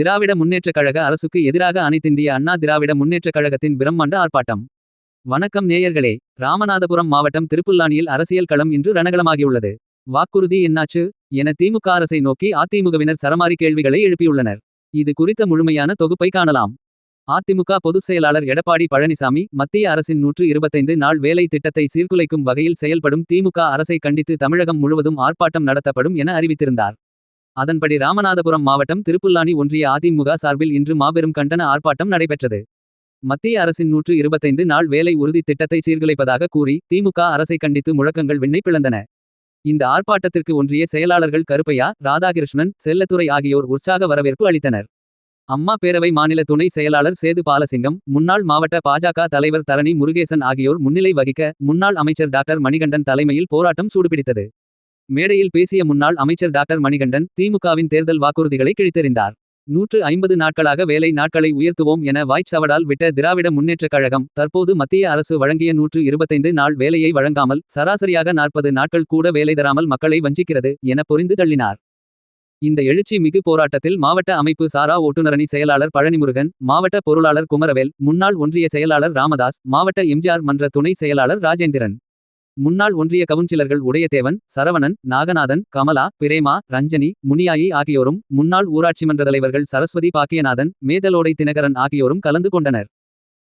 திராவிட முன்னேற்றக் கழக அரசுக்கு எதிராக அனைத்திந்திய அண்ணா திராவிட முன்னேற்றக் கழகத்தின் பிரம்மாண்ட ஆர்ப்பாட்டம். வணக்கம் நேயர்களே ராமநாதபுரம் மாவட்டம் திருப்புல்லானியில் அரசியல் களம் இன்று ரணகலமாகியுள்ளது வாக்குறுதி என்னாச்சு? என திமுக அரசை நோக்கி அதிமுகவினர் சரமாரி கேள்விகளை எழுப்பியுள்ளனர். இது குறித்த முழுமையான தொகுப்பை காணலாம். அதிமுக பொதுச் செயலாளர் எடப்பாடி பழனிசாமி மத்திய அரசின் நூற்று இருபத்தைந்து நாள் வேலை திட்டத்தை சீர்குலைக்கும் வகையில் செயல்படும் திமுக அரசை கண்டித்து தமிழகம் முழுவதும் ஆர்ப்பாட்டம் நடத்தப்படும் என அறிவித்திருந்தார். அதன்படி ராமநாதபுரம் மாவட்டம் திருப்புல்லானி ஒன்றிய அதிமுக சார்பில் இன்று மாபெரும் கண்டன ஆர்ப்பாட்டம் நடைபெற்றது. மத்திய அரசின் நூற்று இருபத்தைந்து நாள் வேலை உறுதி திட்டத்தை சீர்குலைப்பதாக கூறி திமுக அரசை கண்டித்து முழக்கங்கள் விண்ணை பிளந்தன. இந்த ஆர்ப்பாட்டத்திற்கு ஒன்றிய செயலாளர்கள் கருப்பையா ராதாகிருஷ்ணன் செல்லத்துறை ஆகியோர் உற்சாக வரவேற்பு அளித்தனர். அம்மா பேரவை மாநில துணை செயலாளர் சேது பாலசிங்கம் முன்னாள் மாவட்ட பாஜக தலைவர் தரணி முருகேசன் ஆகியோர் முன்னிலை வகிக்க முன்னாள் அமைச்சர் டாக்டர் மணிகண்டன் தலைமையில் போராட்டம் சூடுபிடித்தது. மேடையில் பேசிய முன்னாள் அமைச்சர் டாக்டர் மணிகண்டன் திமுகவின் தேர்தல் வாக்குறுதிகளை கிழித்தெறிந்தார். நூற்று ஐம்பது நாட்களாக வேலை நாட்களை உயர்த்துவோம் என வாய்ச்சவடால் விட்ட திராவிட முன்னேற்றக் கழகம் தற்போது மத்திய அரசு வழங்கிய நூற்று இருபத்தைந்து நாள் வேலையை வழங்காமல் சராசரியாக நாற்பது நாட்கள் கூட வேலை தராமல் மக்களை வஞ்சிக்கிறது என புரிந்து தள்ளினார். இந்த எழுச்சி மிகு போராட்டத்தில் மாவட்ட அமைப்பு சாரா ஓட்டுநரணி செயலாளர் பழனிமுருகன் மாவட்ட பொருளாளர் குமரவேல் முன்னாள் ஒன்றிய செயலாளர் ராமதாஸ் மாவட்ட எம்ஜிஆர் மன்ற துணை செயலாளர் ராஜேந்திரன். முன்னாள் ஒன்றிய கவுன்சிலர்கள் உடையதேவன் சரவணன் நாகநாதன் கமலா பிரேமா ரஞ்சனி முனியாயி ஆகியோரும் முன்னாள் ஊராட்சி மன்ற தலைவர்கள் சரஸ்வதி பாக்கியநாதன் மேதலோடை தினகரன் ஆகியோரும் கலந்து கொண்டனர்.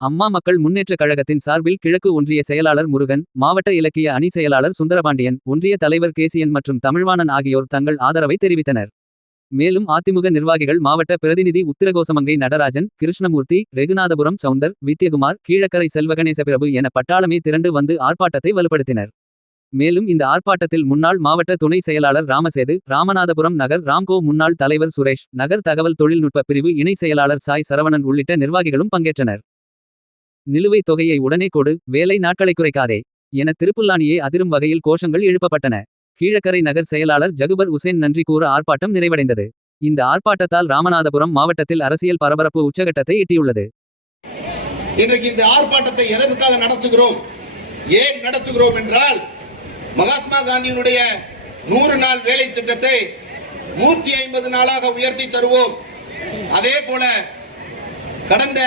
அம்மா மக்கள் முன்னேற்றக் கழகத்தின் சார்பில் கிழக்கு ஒன்றிய செயலாளர் முருகன் மாவட்ட இலக்கிய அணி செயலாளர் சுந்தரபாண்டியன் ஒன்றிய தலைவர் கேசியன் மற்றும் தமிழ்வாணன் ஆகியோர் தங்கள் ஆதரவை தெரிவித்தனர். மேலும் அதிமுக நிர்வாகிகள் மாவட்ட பிரதிநிதி உத்திரகோசமங்கை நடராஜன் கிருஷ்ணமூர்த்தி ரெகுநாதபுரம் சவுந்தர் வித்யகுமார் கீழக்கரை செல்வகணேசபிரபு என பட்டாளமே திரண்டு வந்து ஆர்ப்பாட்டத்தை வலுப்படுத்தினர். மேலும் இந்த ஆர்ப்பாட்டத்தில் முன்னாள் மாவட்ட துணை செயலாளர் ராமசேது ராமநாதபுரம் நகர் ராம்கோ முன்னாள் தலைவர் சுரேஷ் நகர் தகவல் தொழில்நுட்ப பிரிவு இணை செயலாளர் சாய் சரவணன் உள்ளிட்ட நிர்வாகிகளும் பங்கேற்றனர். நிலுவைத் தொகையை உடனே கொடு வேலை நாட்களை குறைக்காதே என திருப்புல்லானியே அதிரும் வகையில் கோஷங்கள் எழுப்பப்பட்டன. கீழக்கரை நகர் செயலாளர் ஜகுபர் உசேன் நன்றி கூற ஆர்ப்பாட்டம் நிறைவடைந்தது. இந்த ஆர்ப்பாட்டத்தால் ராமநாதபுரம் மாவட்டத்தில் அரசியல் பரபரப்பு உச்சகட்டத்தை எட்டியுள்ளது. இன்றைக்கு இந்த ஆர்ப்பாட்டத்தை எதற்காக நடத்துகிறோம்? ஏன் நடத்துகிறோம் என்றால் மகாத்மா காந்தியினுடைய நூறு நாள் வேலை திட்டத்தை நூற்றி ஐம்பது நாளாக உயர்த்தி தருவோம். அதே போல கடந்த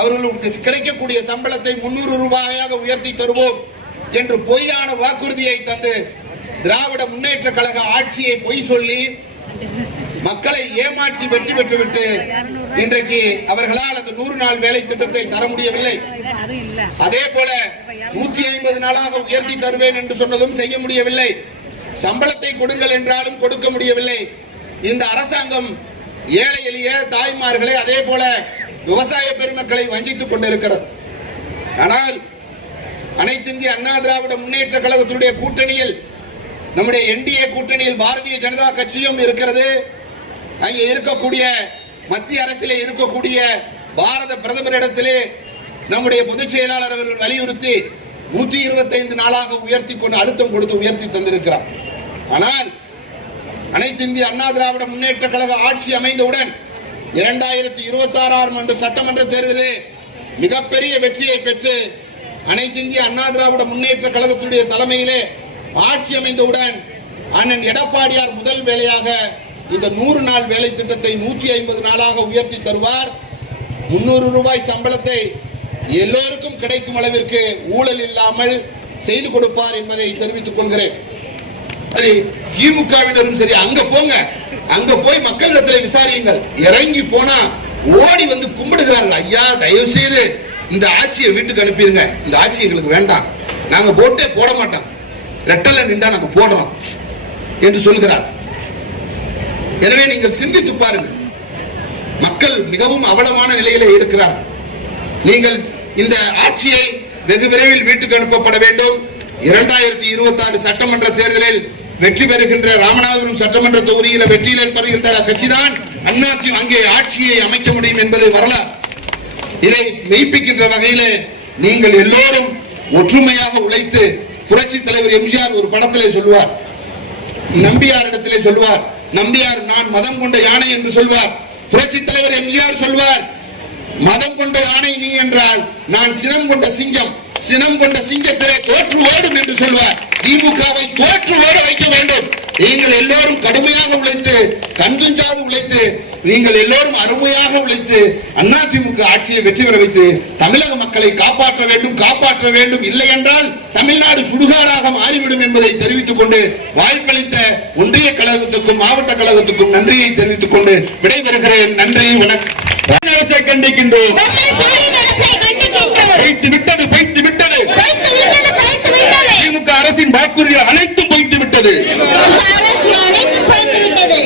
அவர்களுக்கு கிடைக்கக்கூடிய சம்பளத்தை முன்னூறு ரூபாயாக உயர்த்தி தருவோம் என்று பொய்யான வாக்குறுதியை தந்து திராவிட முன்னேற்ற கழக ஆட்சியை பொய் சொல்லி மக்களை ஏமாற்றி வெற்றி பெற்றுவிட்டு இன்றைக்கு அவர்களால் அந்த நூறு நாள் வேலை திட்டத்தை தர முடியவில்லை. அதே போல நூத்தி ஐம்பது நாளாக உயர்த்தி தருவேன் என்று சொன்னதும் செய்ய முடியவில்லை. சம்பளத்தை கொடுங்கள் என்றாலும் கொடுக்க முடியவில்லை. இந்த அரசாங்கம் ஏழை எளிய தாய்மார்களை அதே போல விவசாய பெருமக்களை வஞ்சித்துக் கொண்டிருக்கிறது. ஆனால் அனைத்து இந்திய அண்ணா திராவிட முன்னேற்ற கழகத்தினுடைய கூட்டணியில் நம்முடைய என்டிஏ கூட்டணியில் பாரதிய ஜனதா கட்சியும் இருக்கிறது. அங்கே இருக்கக்கூடிய மத்திய அரசிலே இருக்கக்கூடிய பாரத பிரதமரிடத்திலே நம்முடைய பொதுச் செயலாளர் அவர்கள் வலியுறுத்தி நூத்தி இருபத்தைந்து நாளாக உயர்த்தி கொண்டு அழுத்தம் கொடுத்து உயர்த்தி தந்திருக்கிறார். ஆனால் அனைத்து இந்திய அண்ணா திராவிட முன்னேற்ற கழக ஆட்சி அமைந்தவுடன் இரண்டாயிரத்தி இருபத்தி ஆறாம் ஆண்டு சட்டமன்ற தேர்தலில் மிகப்பெரிய வெற்றியை பெற்று அனைத்து இந்திய அண்ணா திராவிட முன்னேற்ற கழகத்துடைய தலைமையிலே ஆட்சி அமைந்தவுடன் அண்ணன் எடப்பாடியார் முதல் வேலையாக இந்த நூறு நாள் வேலை திட்டத்தை நூற்றி ஐம்பது நாளாக உயர்த்தி தருவார். முன்னூறு ரூபாய் சம்பளத்தை எல்லோருக்கும் கிடைக்கும் அளவிற்கு ஊழல் இல்லாமல் செய்து கொடுப்பார் என்பதை தெரிவித்துக் கொள்கிறேன். திமுகவினரும் சரி அங்க போங்க. அங்க போய் மக்களிடத்தில் விசாரியுங்கள். இறங்கி போனா ஓடி வந்து கும்பிடுகிறார்கள். ஐயா தயவு செய்து இந்த ஆட்சியை வீட்டுக்கு அனுப்பிடுங்க இந்த ஆட்சி எங்களுக்கு வேண்டாம். நாங்க போட்டே போட மாட்டோம். ரெட்டல நின்றா நம்ம போடுறோம் என்று சொல்கிறார். எனவே நீங்கள் சிந்தித்து பாருங்கள். மக்கள் மிகவும் அவலமான நிலையிலே இருக்கிறார். நீங்கள் இந்த ஆட்சியை வெகு விரைவில் வீட்டுக்கு அனுப்பப்பட வேண்டும். இரண்டாயிரத்தி இருபத்தி ஆறு சட்டமன்ற தேர்தலில் வெற்றி பெறுகின்ற ராமநாதபுரம் சட்டமன்ற தொகுதியில் வெற்றியில் பெறுகின்ற கட்சிதான் அண்ணா அங்கே ஆட்சியை அமைக்க முடியும் என்பது வரலாறு. இதை மெய்ப்பிக்கின்ற வகையிலே நீங்கள் எல்லோரும் ஒற்றுமையாக உழைத்து புரட்சி தலைவர் எம்ஜிஆர் ஒரு படத்திலே சொல்லுவார் நம்பியார் இடத்திலே சொல்வார். நம்பியார் நான் மதம் கொண்ட யானை என்று சொல்வார். புரட்சி தலைவர் எம்ஜிஆர் சொல்வார் மதம் கொண்ட யானை நீ என்றால் நான் சினம் கொண்ட சிங்கம் சினம் கொண்ட சிங்கத்திலே தோற்று ஓடும் என்று சொல்வார். திமுகவை தோற்று ஓட வைக்க வேண்டும். நீங்கள் எல்லோரும் கடுமையாக உழைத்து கண்டுஞ்சாது உழைத்து நீங்கள் எல்லோரும் அருமையாக உழைத்து அதிமுக ஆட்சியை வெற்றி பெற வைத்து தமிழக மக்களை காப்பாற்ற வேண்டும் காப்பாற்ற வேண்டும். இல்லை என்றால் தமிழ்நாடு சுடுகாடாக மாறிவிடும் என்பதை தெரிவித்துக் கொண்டு வாய்ப்பளித்த ஒன்றிய கழகத்துக்கும் மாவட்ட கழகத்துக்கும் நன்றியை தெரிவித்துக் கொண்டு விடைபெறுகிறேன். நன்றி வணக்கம். அரசை கண்டிக்கின்றோம். பைத்து விட்டது பைத்து விட்டது. திமுக அரசின் வாக்குறுதிகள் அனைத்தும் பொய்த்து விட்டது.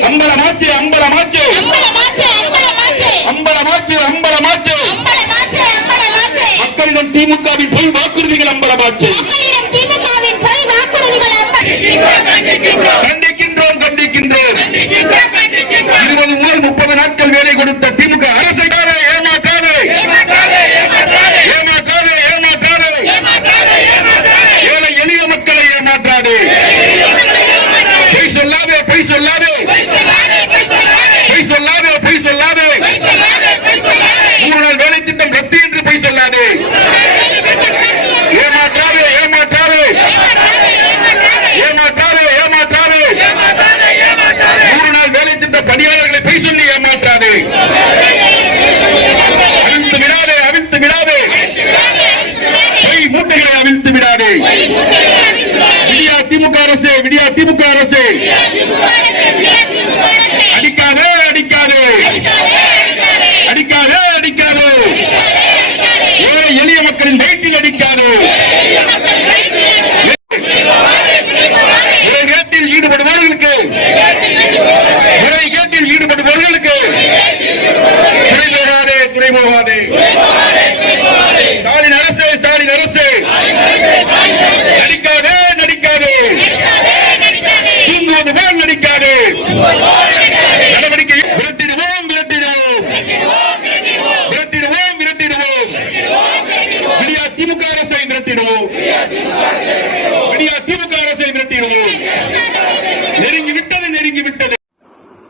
அம்பலமாச்சு. அம்பலமாச்சு அம்பலமாச்சு மக்களிடம் திமுகவின் பொய் வாக்குறுதிகள் அம்பலமாச்சு கண்டிக்கின்றோம் கண்டிக்கின்றோம் இருபது முதல் முப்பது நாட்கள் வேலை கொடுத்த திமுக அரசை ஏமாற்றாதே ஏமாற்றாதே ஏமாற்றாதே ஏழை எளிய மக்களை ஏமாற்றாதே பொய் சொல்லாதே பொய் சொல்லாதே பொய் சொல்லாதே பொய் சொல்லாதே மூணு நாள் வேலை திட்டம் ரத்து என்று பொய் சொல்லாதே ஏமாற்றாதே ஏமாற்றாதே ஏமாற்றாதே ஏமாற்றாதே மூணு நாள் வேலை திட்ட பணியாளர்களை பொய் சொல்லி ஏமாற்றாதே அவிழ்த்து விடாதே அவிழ்த்து விடாதே பொய் மூட்டைகளை அவிழ்த்து விடாதே விடியா திமுக அரசு விடியா திமுக அரசு.